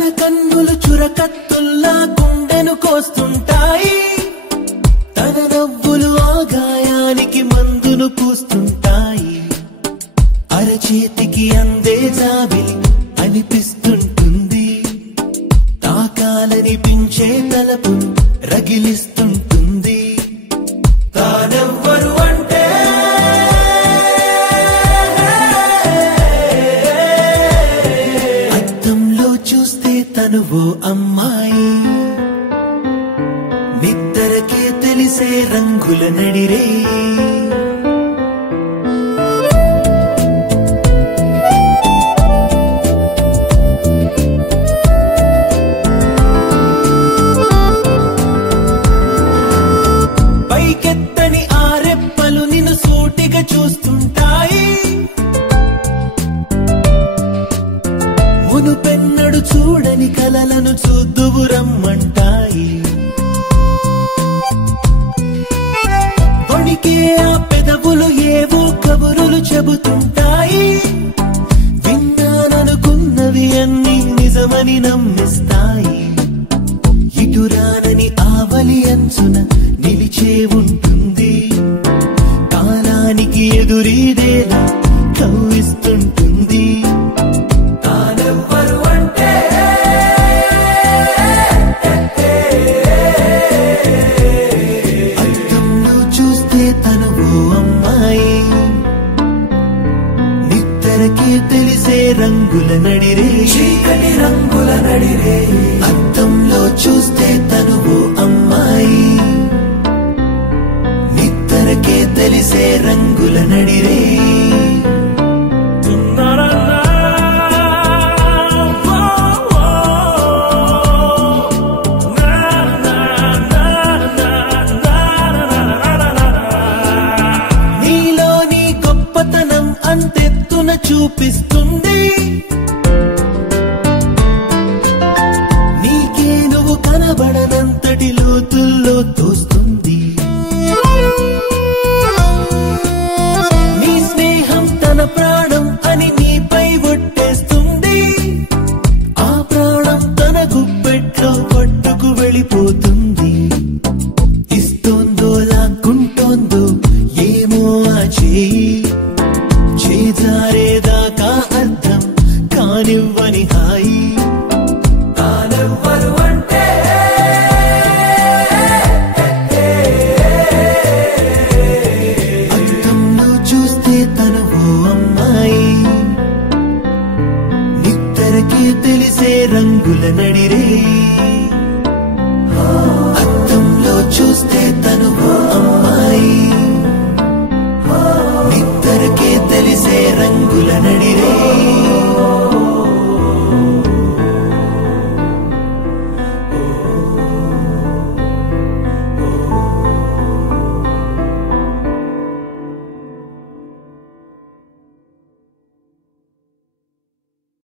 తన కన్నులు చురకత్తుల్లా గుండెను కోస్తుంటాయి, తన నవ్వులు ఆ గాయానికి మందును పూస్తుంటాయి. అరచేతికి అందే జాబిలి అనిపిస్తుంటుంది, తాకాలనిపించే తలపును రగిలిస్తుంటుంది. తానెవ్వరు అంటే అద్దంలో చూస్తే తను ఓ అమ్మాయి, నిద్దరకే తెలిసే రంగుల నడిరే. పైకెత్తని ఆరెప్పలు నిన్ను సూటిగా చూస్తుంటాయి, మునుపెన్నడు చూడని కలలను చూద్దువు రమ్మంటాయి. వణికే ఆ పెదవులు ఏవో కబురులు చెబుతుంటాయి, విన్నాననుకున్నవి అన్నీ నిజమని నమ్మిస్తాయి. ఇటురానని ఆవలి అంచున నిలిచే ఉంటుంది, కాలానికి ఎదురీదేలా కవ్విస్తుంటుంది. తానెవ్వరు అంటే అద్దంలో చూస్తే తను ఓ అమ్మాయి, నిద్దరకే తెలిసే రంగుల నడిరే, చీకటి రంగుల నడిరే. అద్దంలో చూస్తే తను ఓ అమ్మాయి, నిద్దరకే తెలిసే రంగుల నడిరే. నీలోని గొప్పతనం అంతెత్తున చూపిస్తుంది, నీకే నువ్వు కనబడనంతటి లోతుల్లో తోస్తుంది.